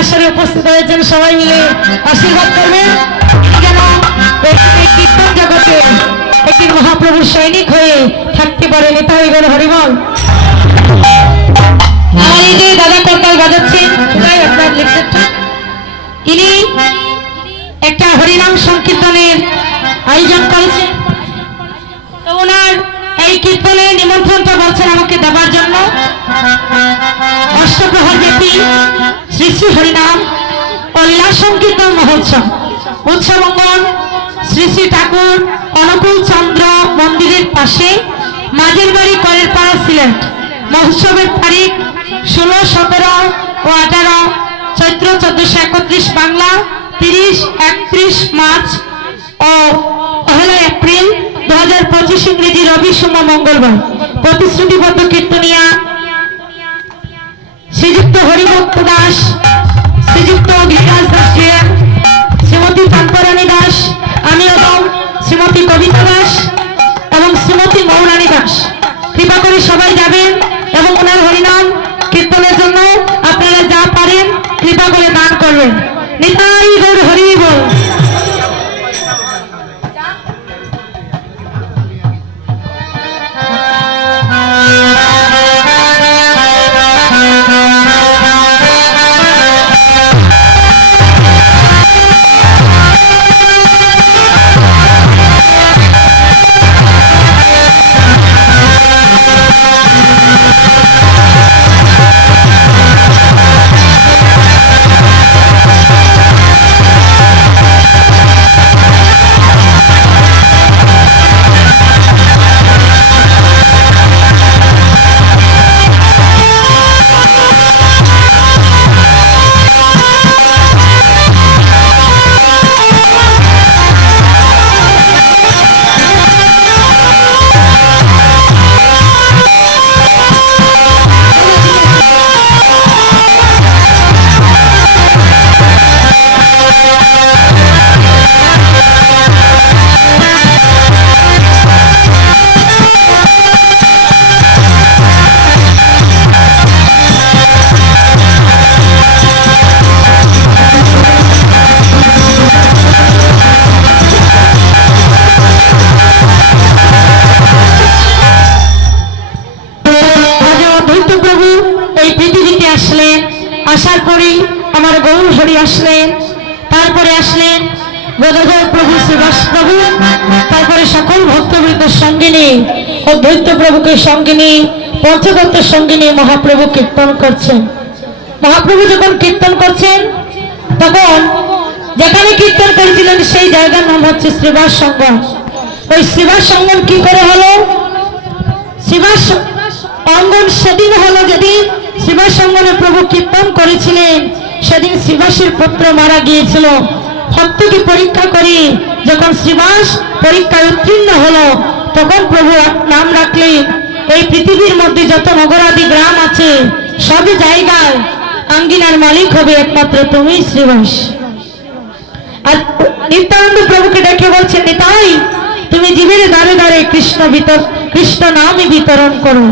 আসরে উপস্থিত হয়েছেন সবাই মিলে আশীর্বাদ করবেন যেন এই কীর্তন জগতে একটি মহাপ্রভুর সৈনিক হয়ে থাকতে পারে। নেতা হয়ে গেল হরিবল। আমার এই যে দাদা করতাল বাজাচ্ছেন আপনার লেকচারটা, ইনি একটা হরিনাম সংকীর্তনের আয়োজন করেছেন। তো ওনার এই কীর্তনের নিমন্ত্রণটা বলছেন আমাকে দেওয়ার জন্য। অষ্টপ্রহর ব্যাপী শ্রী শ্রী হরিনাম ও লীলা সংকীর্তন মহোৎসব উৎসবঙ্গন শ্রী শ্রী ঠাকুর অনুকূল চন্দ্র মন্দিরের পাশে মাঝের বাড়ি করের পাড়া সিলেট। মহোৎসবের তারিখ 16, 17 ও 18 চৈত্র 1431 বাংলা, 30, 31 মার্চ ও 1 এপ্রিল 2025 ইংরেজি রবি সোম মঙ্গলবার। প্রতিশ্রুতিবদ্ধ কীর্তনিয়া শ্রীযুক্ত হরিভক্ত দাস, শ্রীযুক্ত গিরিরাজ দাস, শ্রীমতী কান্তরানী দাস, আমি এবং শ্রীমতী কবিতা দাস এবং শ্রীমতী মৌরানী দাস। কৃপা করে সবাই যাবেন এবং ওনার হরিনাম কীর্তনের জন্য আপনারা যা পারেন কৃপা করে দান করবেন। নিতাই গৌর হরি বল। আসার পরে আমার গৌর হরি আসলেন, তারপরে আসলেন গদাধর প্রভু, শ্রীবাস প্রভু, তারপরে সকল ভক্তবৃন্দের সঙ্গে নিয়ে অদ্বৈত প্রভুকে সঙ্গে নিয়ে পঞ্চতত্ত্বের সঙ্গে নিয়ে মহাপ্রভু কীর্তন করছেন। মহাপ্রভু যখন কীর্তন করছেন তখন যেখানে কীর্তন করেছিলেন সেই জায়গার নাম হচ্ছে শ্রীবাস সঙ্গম। ওই শ্রীবাস সঙ্গম কি করে হলো? শ্রীবাস অঙ্গন সেদিন হলো যেদিন শ্রীবাস সঙ্গমে প্রভু কীর্তন করেছিলেন। সেদিন শ্রীবাসের পুত্র মারা গিয়েছিল। ভক্তকে পরীক্ষা করি যখন শ্রীবাস পরীক্ষায় উত্তীর্ণ হলো তখন প্রভু নাম রাখলেন, এই পৃথিবীর মধ্যে যত নগরাদি গ্রাম আছে সব জায়গায় আঙ্গিনার মালিক হবে একমাত্র তুমি শ্রীবাস। আর নিত্যানন্দ প্রভুকে ডেকে বলছেন, নিতাই তুমি জীবের দ্বারে দ্বারে কৃষ্ণ নামই বিতরণ করো।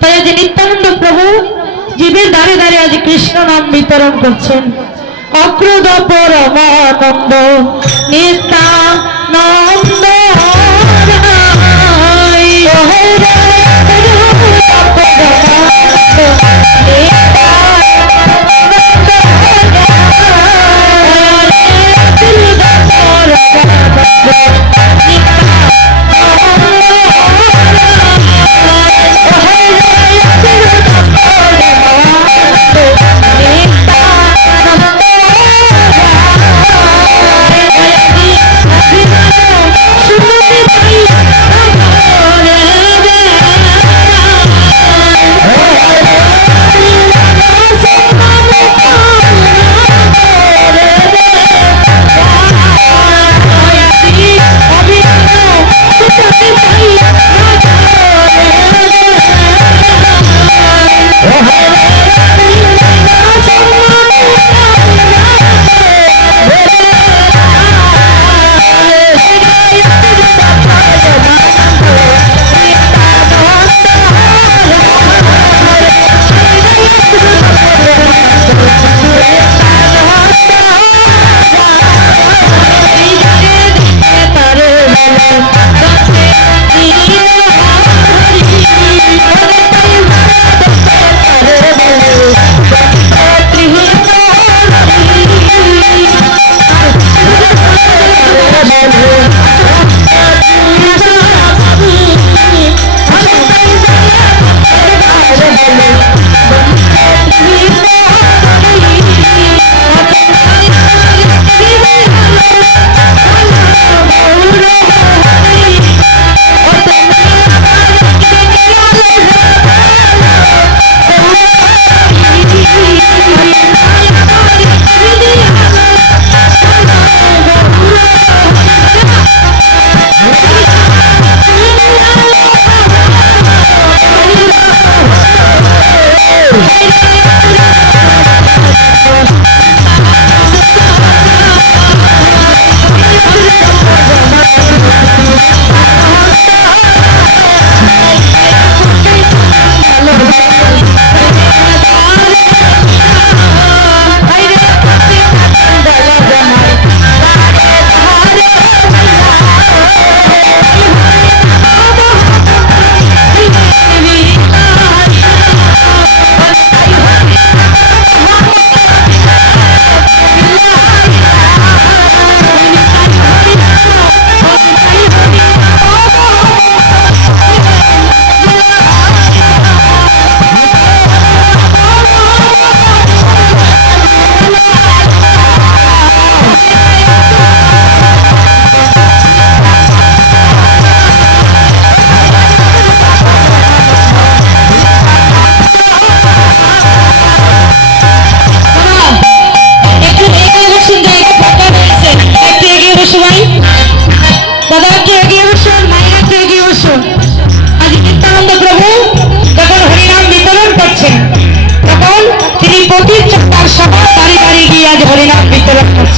তাই আজ নিত্যানন্দ প্রভু জীবের দ্বারে দ্বারে আজ কৃষ্ণ নাম বিতরণ করছেন। অক্রোধ পরমানন্দ নিত্যানন্দ শুভ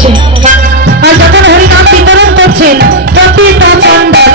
বসে। আর যখন হরিনাম বিতরণ করছেন প্রতিটা চন্ডাল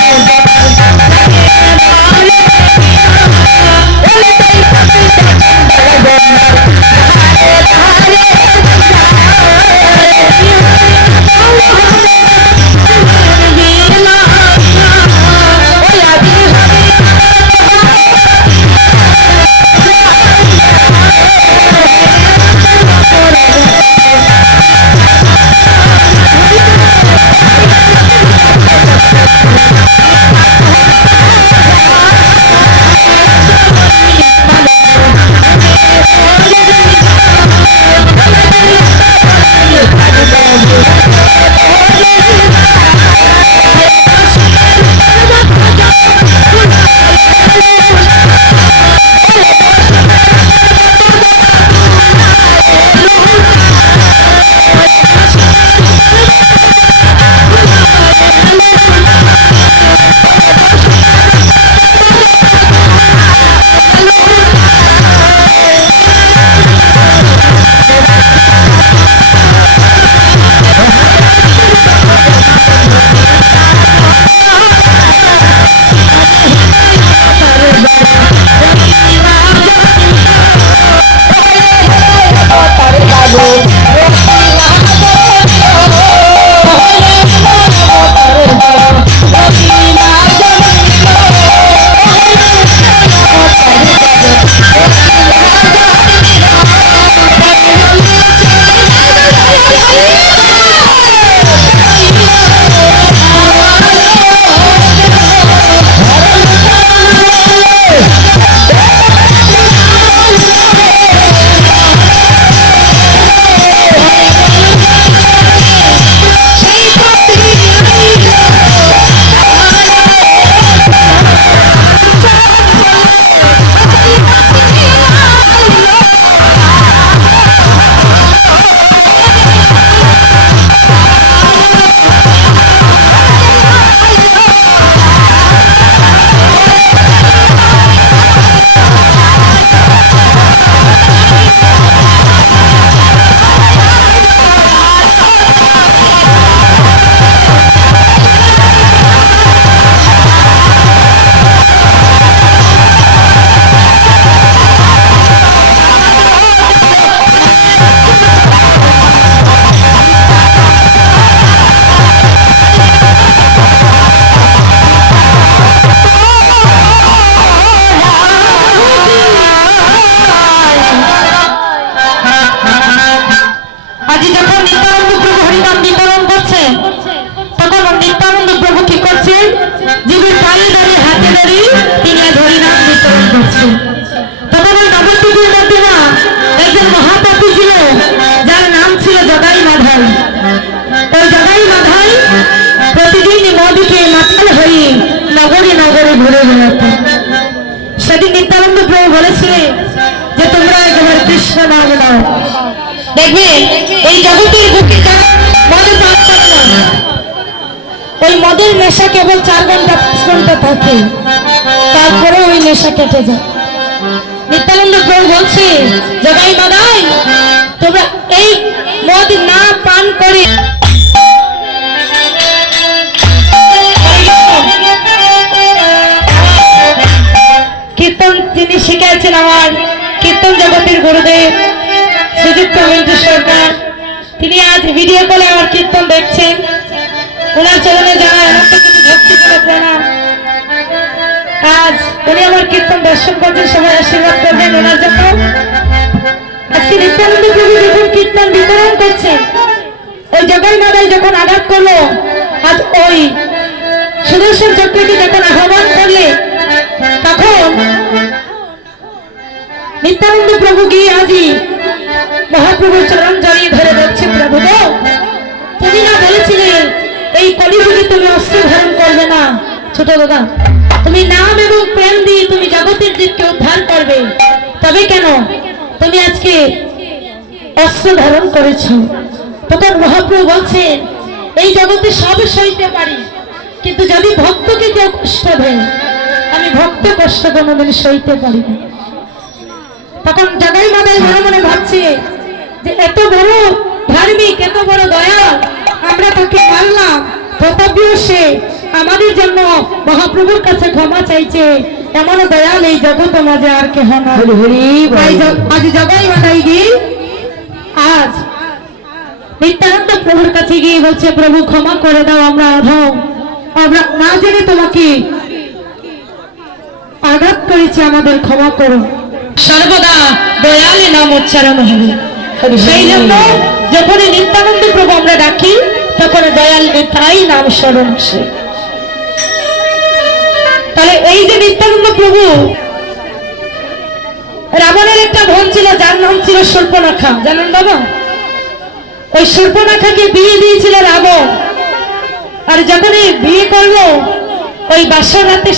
সেদিন নিত্যানন্দ প্রভু বলেছিলেন যে তোমরা একবার কৃষ্ণ নাম নাও, দেখবে এই জগতের বুকে মদে পান করো না, ওই মদের নেশা কেবল 4 ঘন্টা 5 ঘন্টা থাকে, তারপরে ওই নেশা কেটে যায়। নিত্যানন্দ প্রভু বলছে জগাই মাদাই তোমরা এই মদ না পান করে কীর্তন যিনি শিখিয়েছেন আমার কীর্তন জগতের গুরুদেব শ্রীযুক্ত মঞ্জু সরকার, তিনি আজ ভিডিও কলে আমার কীর্তন দেখছেন। ওনার চরণে জানাই ভক্তি করে প্রণাম। আজ উনি আমার কীর্তন দর্শন করছেন, সবাই আশীর্বাদ করবেন ওনার জন্য। আজকে নিত্যানন্দ প্রভু যখন কীর্তন বিতরণ করছেন, ওই জগাই মাদাই যখন আঘাত করলো, আজ ওই সুদর্শন চক্রকে যখন আহ্বান করলে, তখন নিত্যানন্দ প্রভু গিয়ে আজি মহাপ্রভুর চরণ জড়িয়ে ধরে বলছে, প্রভু গো তুমি না বলেছিলে এই কলিযুগে তুমি অস্ত্র ধারণ করবে না, ছোট দাদা তুমি নাম এবং প্রেম দিয়ে তুমি জগতের জীবকে উদ্ধার করবে, তবে কেন তুমি আজকে অস্ত্র ধারণ করেছ? তখন মহাপ্রভু বলছেন এই জগতে সব সইতে পারি, কিন্তু যদি ভক্তকে কেউ কষ্ট দেয় আমি ভক্ত কষ্ট কোনোদিন সইতে পারি না। তখন জগাই মাদাই মনে মনে ভাবছে যে এত বড় ভারী ধার্মিক, এত বড় দয়া, আমরা তাকে মানলাম, তথাপিও সে আমাদের জন্য মহাপ্রভুর কাছে ক্ষমা চাইছে। এমন দয়াল এই জগৎ মাঝে আর কেহ না। আজ জগাই বানাই গিয়ে আজ নিত্যানন্দ প্রভুর কাছে গিয়ে বলছে, প্রভু ক্ষমা করে দাও, আমরা অধম, আমরা না জেনে তোমাকে আঘাত করেছি, আমাদের ক্ষমা করো। সর্বদা দয়ালে নাম উচ্চারণ হবে। সেই জন্য যখন নিত্যানন্দ প্রভু আমরা ডাকি, তখন দয়াল তাই নাম স্মরণ আসে। তাহলে এই যে নিত্যানন্দ প্রভু, রাবণের একটা বোন ছিল, যার নাম ছিল সূর্পনখা, জানেন বাবা? ওই সূর্পনখাকে বিয়ে দিয়েছিল রাবণ। আর যখন বিয়ে করলো, ওই বাসর রাতে